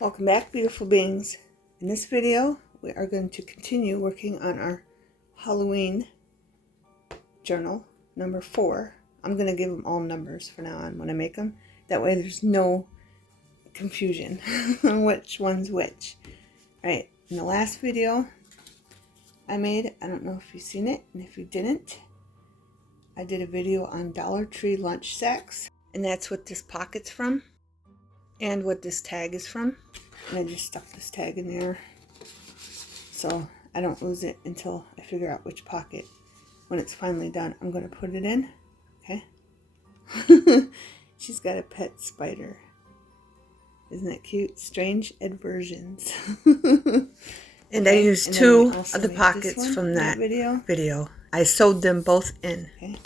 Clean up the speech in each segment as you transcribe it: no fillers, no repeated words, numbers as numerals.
Welcome back, beautiful beings. In this video, we are going to continue working on our Halloween journal, number 4. I'm going to give them all numbers from now on when I make them. That way there's no confusion on which one's which. Alright, in the last video I made, I don't know if you've seen it, and if you didn't, I did a video on Dollar Tree lunch sacks, and that's what this pocket's from, and what this tag is from. And I just stuck this tag in there so I don't lose it until I figure out which pocket. When it's finally done, I'm going to put it in. Okay. She's got a pet spider. Isn't that cute? Strange Adversions. And I used two of the pockets from that video. I sewed them both in. Okay.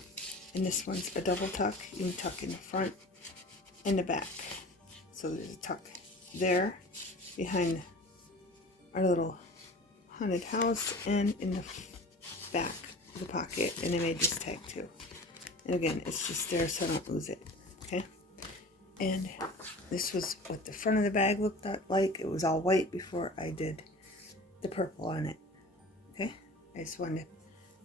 And this one's a double tuck. You can tuck in the front and the back. So there's a tuck there behind our little haunted house and in the back of the pocket. And I made this tag too. And again, it's just there so I don't lose it. Okay. And this was what the front of the bag looked like. It was all white before I did the purple on it. Okay. I just wanted to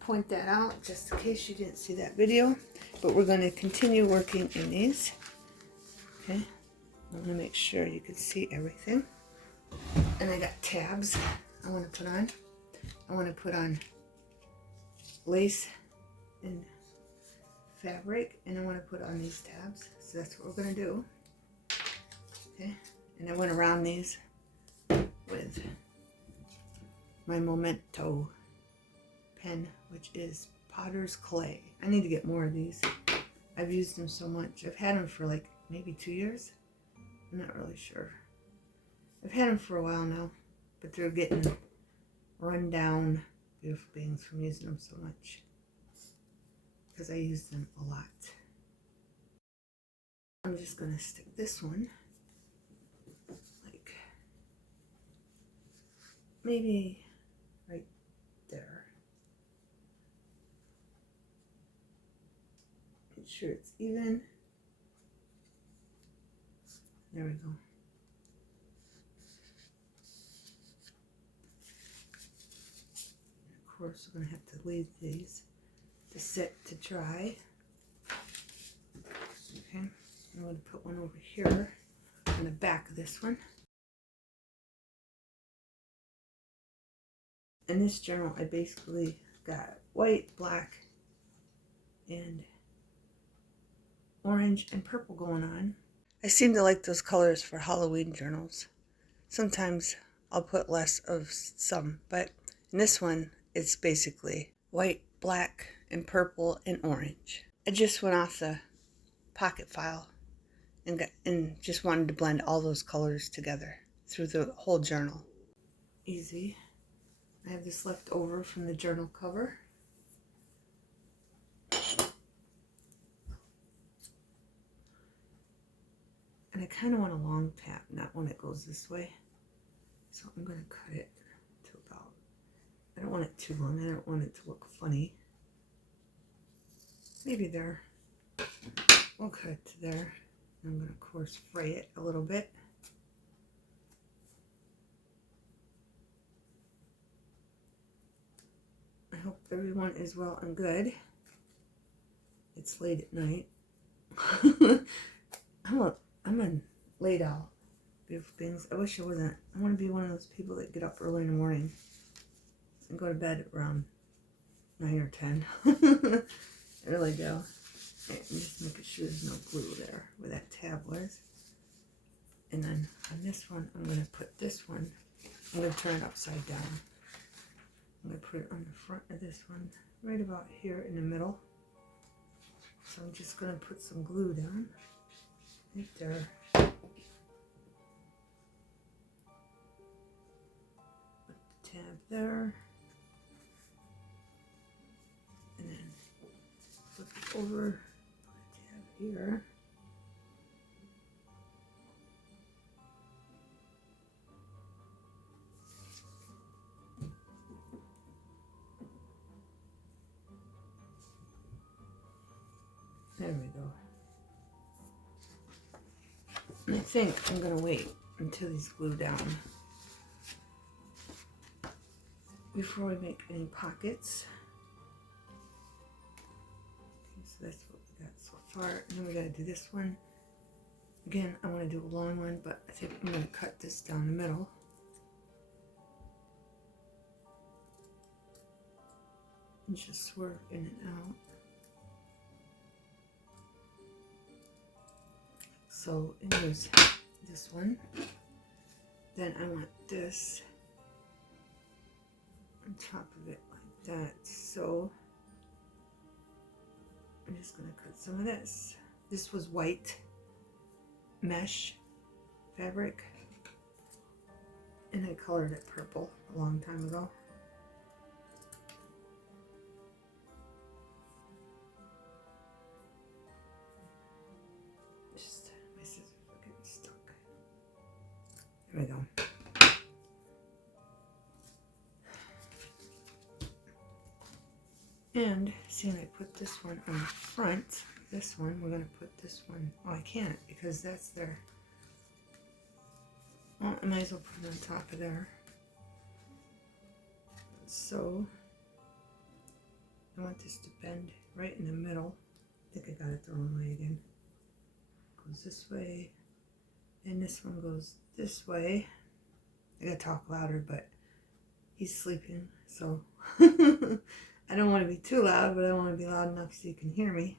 point that out just in case you didn't see that video. But we're going to continue working in these. Okay. I want to make sure you can see everything. And I got tabs I want to put on. I want to put on lace and fabric, and I want to put on these tabs. So that's what we're going to do. Okay, and I went around these with my Memento pen, which is Potter's Clay. I need to get more of these. I've used them so much. I've had them for like maybe 2 years. I'm not really sure. I've had them for a while now, but they're getting run down, beautiful beings, from using them so much. Because I use them a lot. I'm just going to stick this one, like, maybe right there. Make sure it's even. There we go. And of course, we're going to have to leave these to sit to dry. Okay, I'm going to put one over here on the back of this one. In this journal, I basically got white, black, and orange and purple going on. I seem to like those colors for Halloween journals. Sometimes I'll put less of some, but in this one, it's basically white, black, and purple, and orange. I just went off the pocket file and just wanted to blend all those colors together through the whole journal. Easy. I have this left over from the journal cover. And I kind of want a long tap, not one that goes this way. So I'm going to cut it to about, I don't want it too long. I don't want it to look funny. Maybe there. We'll cut it to there. I'm going to, of course, fray it a little bit. I hope everyone is well and good. It's late at night. I'm a late owl, beautiful things. I wish I wasn't. I want to be one of those people that get up early in the morning and go to bed around 9 or 10. I really do. Right, I'm just making sure there's no glue there where that tab was. And then on this one, I'm going to put this one, I'm going to turn it upside down. I'm going to put it on the front of this one, right about here in the middle. So I'm just going to put some glue down. Right there. Put the tab there. And then flip it over. Put a tab here. There we go. And I think I'm going to wait until these glue down before we make any pockets. Okay, so that's what we got so far. And then we got to do this one. Again, I want to do a long one, but I think I'm going to cut this down the middle. And just swerve in and out. So, and use this one. Then I want this on top of it like that. So, I'm just going to cut some of this. This was white mesh fabric, and I colored it purple a long time ago. Just my scissors are getting stuck. There we go. And see, I put this one on the front. This one, we're going to put this one. Oh, I can't because that's there. Well, I might as well put it on top of there. So, I want this to bend right in the middle. I think I got it the wrong way again. Goes this way, and this one goes this way. I gotta talk louder, but he's sleeping, so I don't want to be too loud, but I want to be loud enough so you can hear me.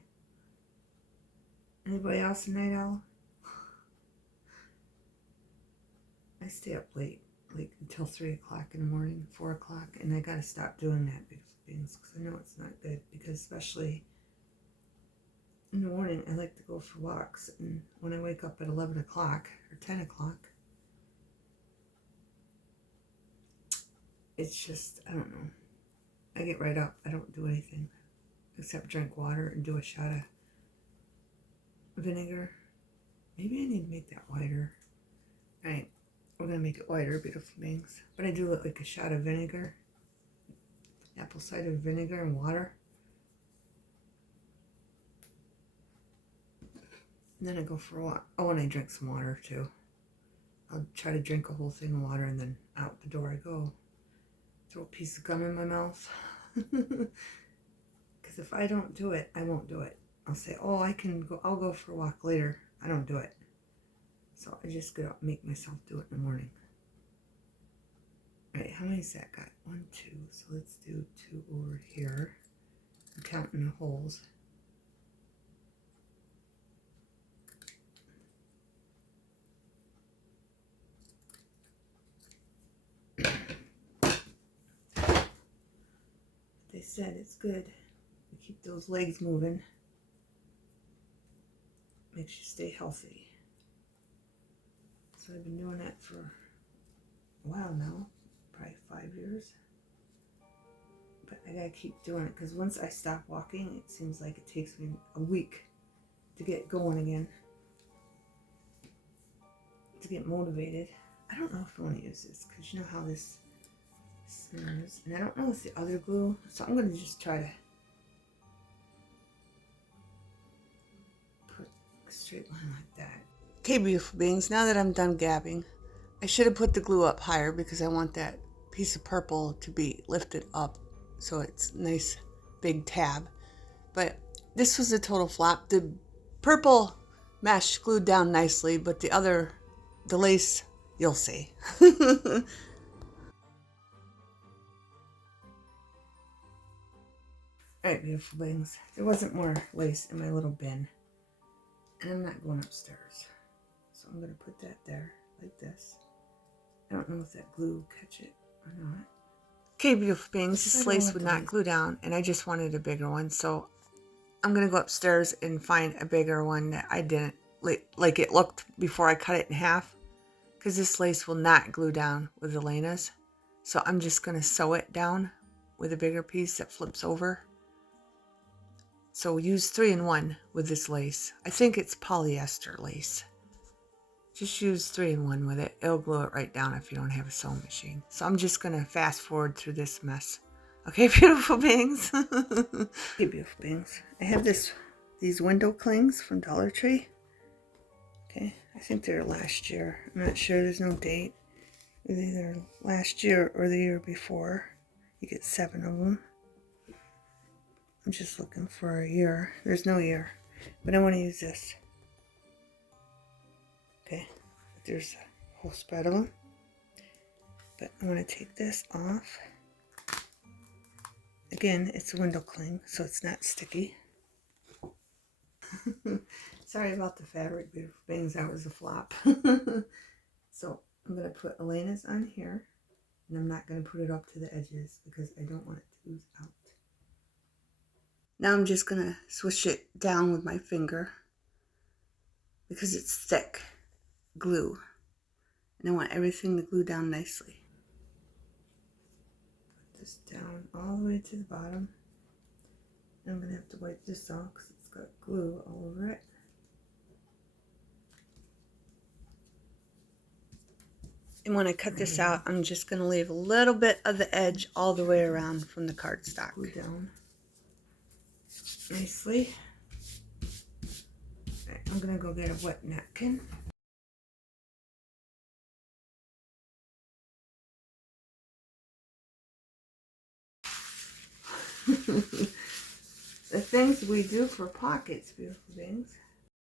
Anybody else a night owl? I stay up late, like until 3 o'clock in the morning, 4 o'clock, and I gotta stop doing that because I know it's not good. Because especially in the morning, I like to go for walks, and when I wake up at 11 o'clock or 10 o'clock, it's just, I don't know. I get right up. I don't do anything except drink water and do a shot of vinegar. Maybe I need to make that whiter. All right, we're gonna make it whiter, beautiful beings. But I do look like a shot of vinegar, apple cider vinegar and water. And then I go for a walk. Oh, and I drink some water too. I'll try to drink a whole thing of water, and then out the door I go. Throw a piece of gum in my mouth. Because if I don't do it, I won't do it. I'll say, oh, I'll go for a walk later. I don't do it. So I just gotta make myself do it in the morning. All right, how many's that got? 1, 2. So let's do 2 over here. I'm counting the holes. They said it's good to keep those legs moving. Makes you stay healthy. So I've been doing that for a while now, probably 5 years. But I gotta keep doing it because once I stop walking, it seems like it takes me a week to get going again, to get motivated. I don't know if I want to use this because you know how this smears, and I don't know if the other glue, so I'm gonna just try to put a straight line like that. Okay, beautiful beings, now that I'm done gabbing, I should have put the glue up higher because I want that piece of purple to be lifted up so it's nice big tab. But this was a total flop. The purple mesh glued down nicely, but the lace, you'll see. Alright, beautiful beings. There wasn't more lace in my little bin. And I'm not going upstairs. So I'm going to put that there, like this. I don't know if that glue will catch it or not. Okay, beautiful beings. This lace would not glue down, and I just wanted a bigger one. So I'm going to go upstairs and find a bigger one that I didn't like it looked before I cut it in half. Because this lace will not glue down with Elena's. So I'm just going to sew it down with a bigger piece that flips over. So use 3-in-1 with this lace. I think it's polyester lace. Just use 3-in-1 with it. It'll glue it right down if you don't have a sewing machine. So I'm just going to fast forward through this mess. Okay, beautiful beings. Okay, beautiful beings. I have these window clings from Dollar Tree. Okay, I think they're last year. I'm not sure. There's no date. It's either last year or the year before. You get 7 of them. I'm just looking for a year. There's no year. But I want to use this. Okay. There's a whole spread of them. But I want to take this off. Again, it's a window cling, so it's not sticky. Sorry about the fabric, beautiful bangs. That was a flop. So I'm going to put Elena's on here, and I'm not going to put it up to the edges because I don't want it to ooze out. Now I'm just going to swish it down with my finger because it's thick glue, and I want everything to glue down nicely. Put this down all the way to the bottom. I'm going to have to wipe this off because it's got glue all over it. And when I cut this out, I'm just going to leave a little bit of the edge all the way around from the cardstock. Glue down nicely. All right, I'm going to go get a wet napkin. The things we do for pockets, beautiful things.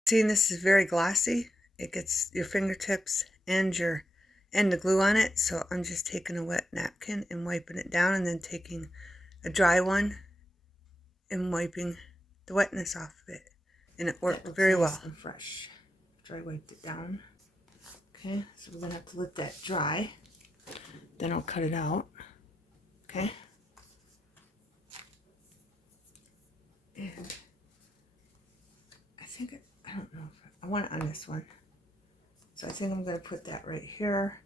See, this is very glossy. It gets your fingertips and the glue on it. So I'm just taking a wet napkin and wiping it down, and then taking a dry one and wiping the wetness off of it. And it worked very well. And fresh after I wiped it down. Okay, so we're gonna have to let that dry. Then I'll cut it out. Okay. And I don't know if I want it on this one. So I think I'm going to put that right here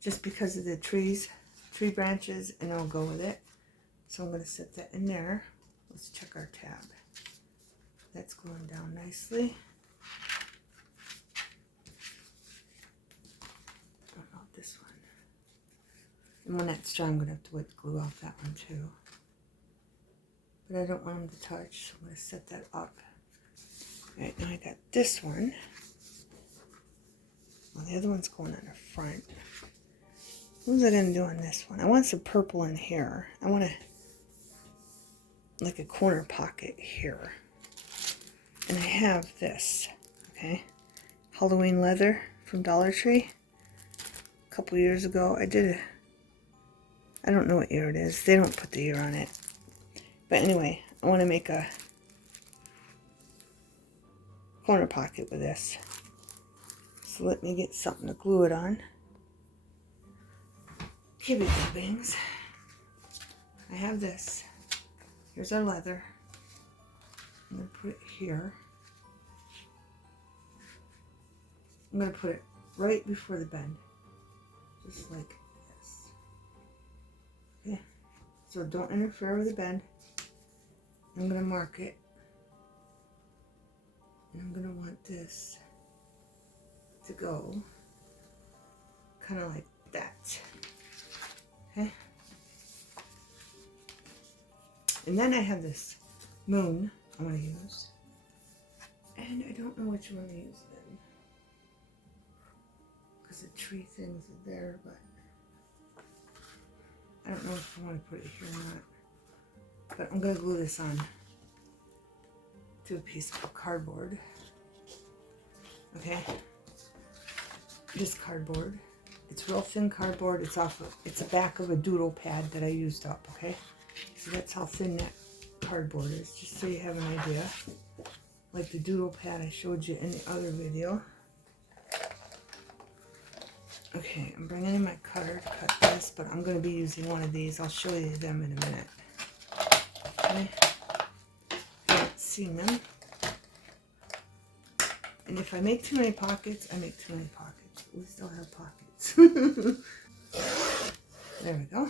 just because of the tree branches, and I'll go with it. So I'm going to set that in there. Let's check our tab. That's going down nicely. What about this one? And when that's dry, I'm going to have to wipe the glue off that one too. But I don't want them to touch, so I'm going to set that up. All right, now I got this one. Well, the other one's going on the front. What was I going to do on this one? I want some purple in here. I want like a corner pocket here. And I have this, okay? Halloween leather from Dollar Tree. A couple years ago, I don't know what year it is. They don't put the year on it. But anyway, I want to make a corner pocket with this. So let me get something to glue it on. Okay, big bangs. I have this. Here's our leather. I'm going to put it here. I'm going to put it right before the bend. Just like this. Okay. So don't interfere with the bend. I'm going to mark it. And I'm going to want this to go kind of like that. Okay. And then I have this moon I want to use. And I don't know which one to use then. Because the tree things are there, but I don't know if I want to put it here or not. But I'm going to glue this on to a piece of cardboard. Okay. This cardboard. It's real thin cardboard. It's the back of a doodle pad that I used up, okay? So that's how thin that cardboard is, just so you have an idea. Like the doodle pad I showed you in the other video. Okay, I'm bringing in my cutter to cut this, but I'm going to be using one of these. I'll show you them in a minute. Okay. I haven't seen them. And if I make too many pockets, I make too many pockets. We still have pockets. There we go.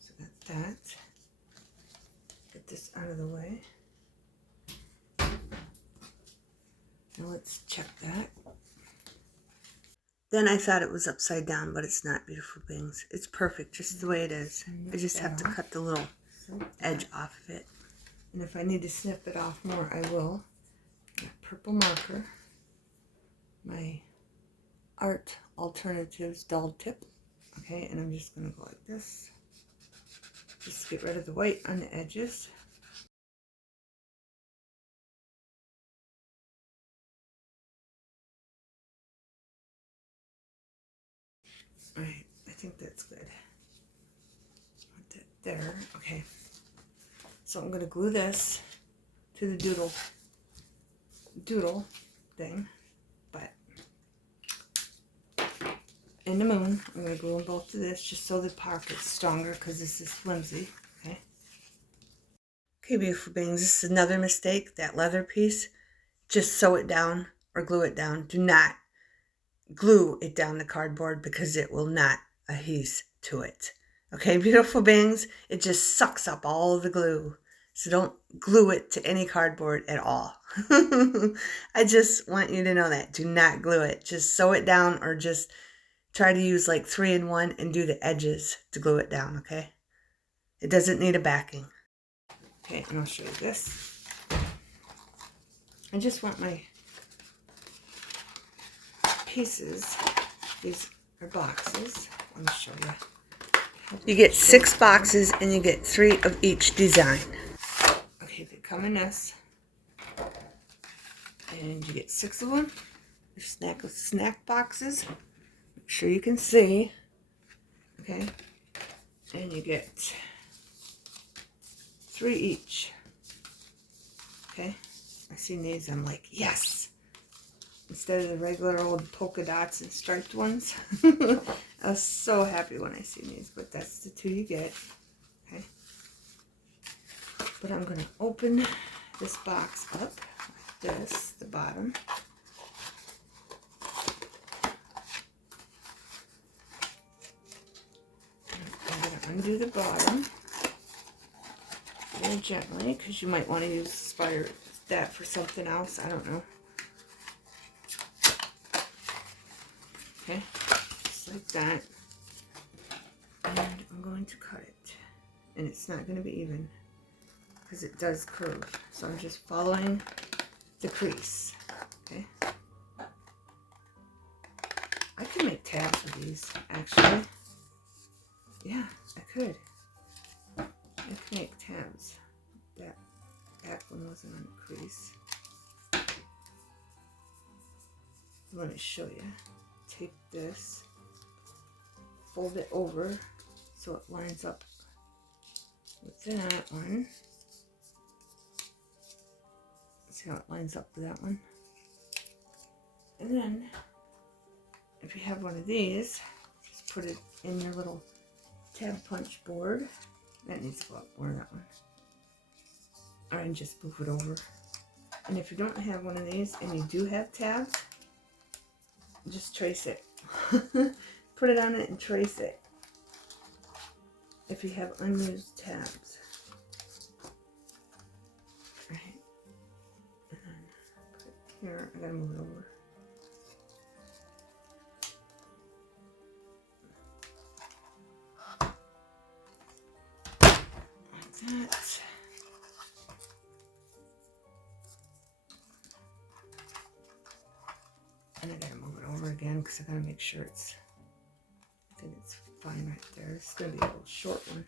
So that's that. Get this out of the way. Now let's check that. Then I thought it was upside down, but it's not, beautiful things. It's perfect just the way it is. I just have to cut the little edge off of it. And if I need to snip it off more, I will. Purple marker. My Art Alternatives dull tip. Okay, and I'm just going to go like this. Just to get rid of the white on the edges. Alright, I think that's good. Put that there. Okay. So I'm going to glue this to the doodle thing. But in the moon, I'm going to glue them both to this just so the pocket's stronger because this is flimsy. Okay. Okay, beautiful beings. This is another mistake. That leather piece, just sew it down or glue it down. Do not glue it down the cardboard because it will not adhere to it. Okay, beautiful beings, it just sucks up all of the glue. So don't glue it to any cardboard at all. I just want you to know that. Do not glue it. Just sew it down or just try to use like 3-in-1 and do the edges to glue it down, okay? It doesn't need a backing. Okay, and I'll show you this. I just want my pieces, these are boxes. Let me show you. You get 6 boxes and you get 3 of each design. Okay, they come in this. And you get 6 of them. They're snack boxes. Make sure you can see. Okay. And you get 3 each. Okay. I seen these, I'm like, yes! Instead of the regular old polka dots and striped ones. I was so happy when I seen these, but that's the 2 you get. Okay. But I'm going to open this box up like this, the bottom. I'm going to undo the bottom very gently because you might want to use that for something else. I don't know. Okay, just like that. And I'm going to cut it. And it's not going to be even because it does curve. So I'm just following the crease. Okay. I can make tabs with these, actually. Yeah, I could. I can make tabs. That back one wasn't on the crease. Let me show you. Take this, fold it over so it lines up with that one. See how it lines up with that one? And then, if you have one of these, just put it in your little tab punch board. That needs to go up more, that one. Or and just move it over. And if you don't have one of these and you do have tabs, just trace it. Put it on it and trace it. If you have unused tabs. Right. And then put it here. I gotta move it over. Like that. And I gotta move it over again because I gotta make sure it's, I think it's fine right there. It's gonna be a little short one.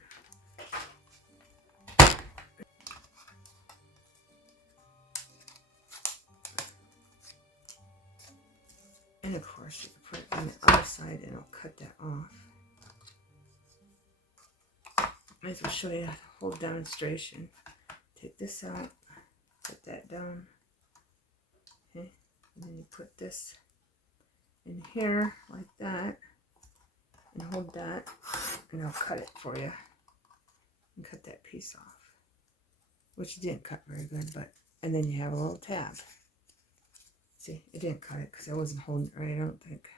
And of course you can put it on the other side and I'll cut that off. Might as well show you the whole demonstration. Take this out, put that down. Okay, and then you put this in here like that and hold that and I'll cut it for you and cut that piece off, which didn't cut very good, but and then you have a little tab. See, it didn't cut it because I wasn't holding it right, I don't think,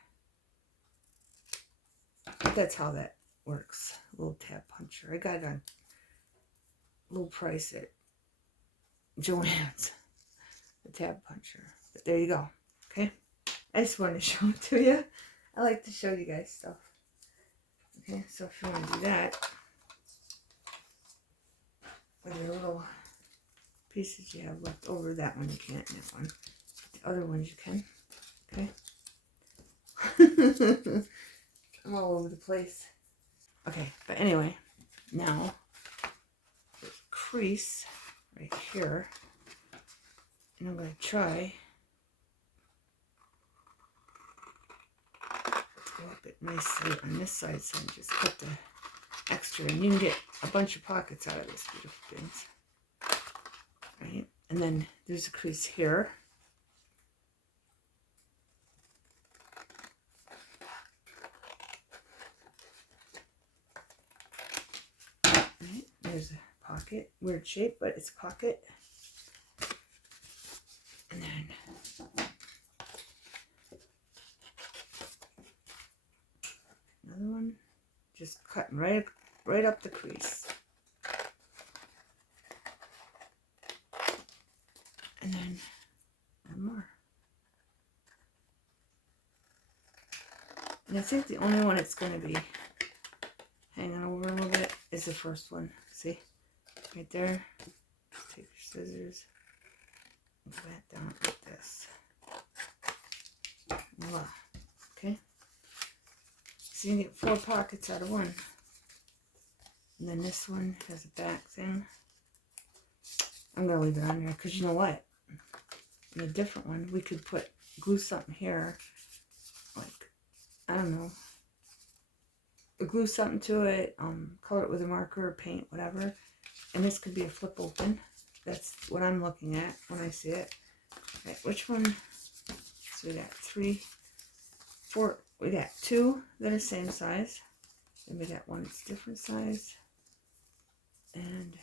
but that's how that works. A little tab puncher. I got it on low price at Joann's, the tab puncher, but there you go. Okay, I just wanted to show it to you. I like to show you guys stuff. Okay, so if you want to do that with your little pieces you have left over, that one you can't, and that one. The other ones you can. Okay. I'm all over the place. Okay, but anyway, now there's a crease right here. And I'm going to try to go up it nicely on this side, so I just put the extra, and you can get a bunch of pockets out of this, beautiful things. Right? And then there's a crease here. Right? There's a pocket. Weird shape, but it's a pocket. And then another one, just cutting right up the crease. And then one more. And I think the only one it's going to be hanging over a little bit is the first one. See? Right there. Just take your scissors and go back down like this. Voila. Okay? So you can get 4 pockets out of one. And then this one has a back thing. I'm going to leave it on there because you know what? In a different one, we could glue something here. Like, I don't know. Glue something to it, color it with a marker or paint, whatever. And this could be a flip open. That's what I'm looking at when I see it. Okay, which one? So we got 3, 4. We got 2 that are same size. Then we got one that's different size. And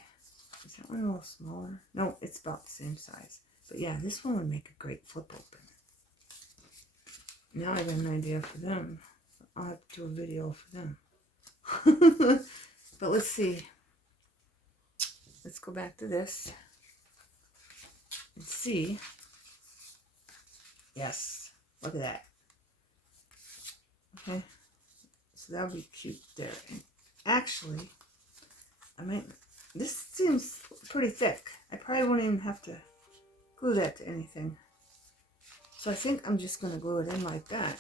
is that one a little smaller? No, it's about the same size. But yeah, this one would make a great flip open. Now I got an idea for them. I'll have to do a video for them. But let's see. Let's go back to this and see. Yes, look at that. Okay, so that would be cute there. And actually, this seems pretty thick. I probably won't even have to glue that to anything. So I think I'm just going to glue it in like that.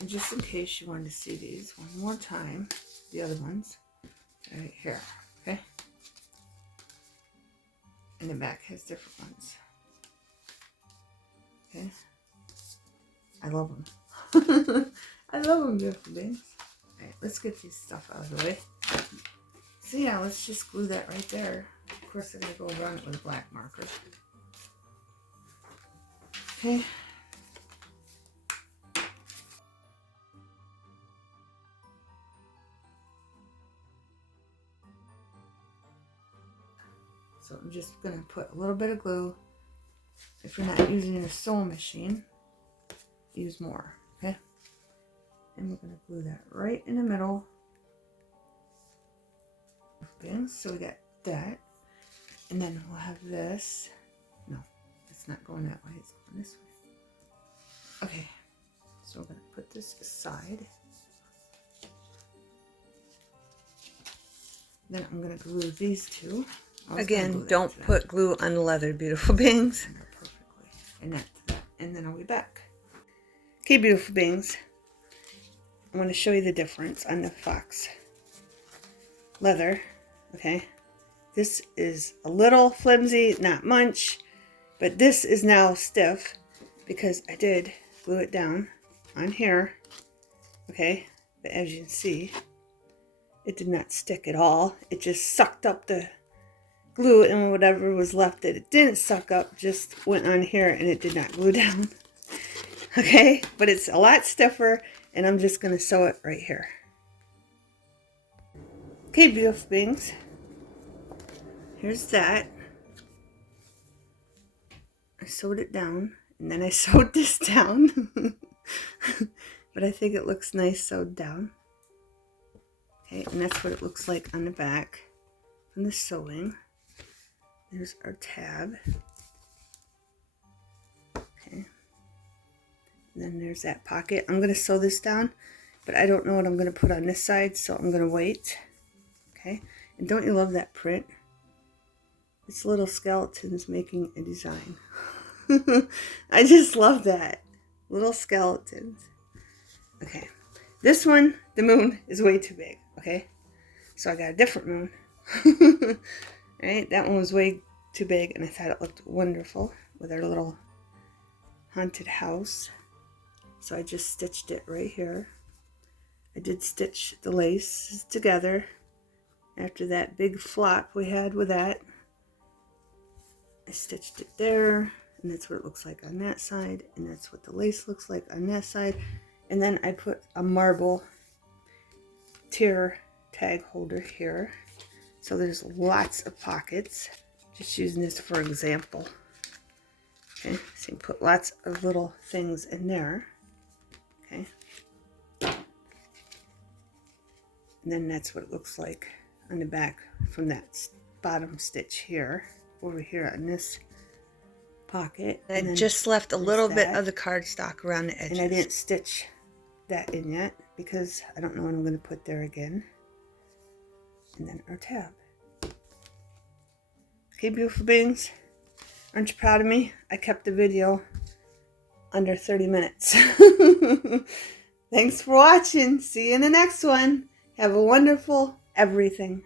And just in case you wanted to see these one more time, the other ones, right here, okay? And the back has different ones. Okay? I love them. I love them, beautiful things. Alright, let's get these stuff out of the way. So yeah, let's just glue that right there. Of course, I'm going to go around it with a black marker. Okay. So I'm just going to put a little bit of glue. If you're not using a sewing machine, use more, okay? And we're going to glue that right in the middle. So we got that. And then we'll have this. No, it's not going that way. It's going this way. Okay. So we're going to put this aside. Then I'm going to glue these two. Again, don't put glue on the leather, beautiful beings. Perfectly. And that to that. And then I'll be back. Okay, beautiful beings. I'm going to show you the difference on the fox leather. Okay. This is a little flimsy, not much. But this is now stiff because I did glue it down on here. Okay. But as you can see, it did not stick at all. It just sucked up the glue, and whatever was left that it didn't suck up just went on here and it did not glue down. Okay, but it's a lot stiffer, and I'm just going to sew it right here. Okay, beautiful beings. Here's that. I sewed it down, and then I sewed this down. But I think it looks nice sewed down. Okay, and that's what it looks like on the back from the sewing. There's our tab. Okay. And then there's that pocket. I'm going to sew this down, but I don't know what I'm going to put on this side, so I'm going to wait. Okay. And don't you love that print? It's little skeletons making a design. I just love that. Little skeletons. Okay. This one, the moon, is way too big. Okay. So I got a different moon. Right? That one was way too big, and I thought it looked wonderful with our little haunted house. So I just stitched it right here. I did stitch the laces together after that big flop we had with that. I stitched it there, and that's what it looks like on that side, and that's what the lace looks like on that side. And then I put a marble tear tag holder here. So there's lots of pockets. Just using this for example. Okay, so you can put lots of little things in there. Okay. And then that's what it looks like on the back from that bottom stitch here, over here on this pocket. And I just left a little bit of the cardstock around the edges. And I didn't stitch that in yet because I don't know what I'm going to put there again. And then our tab. Okay, beautiful beings. Aren't you proud of me? I kept the video under 30 minutes. Thanks for watching. See you in the next one. Have a wonderful everything.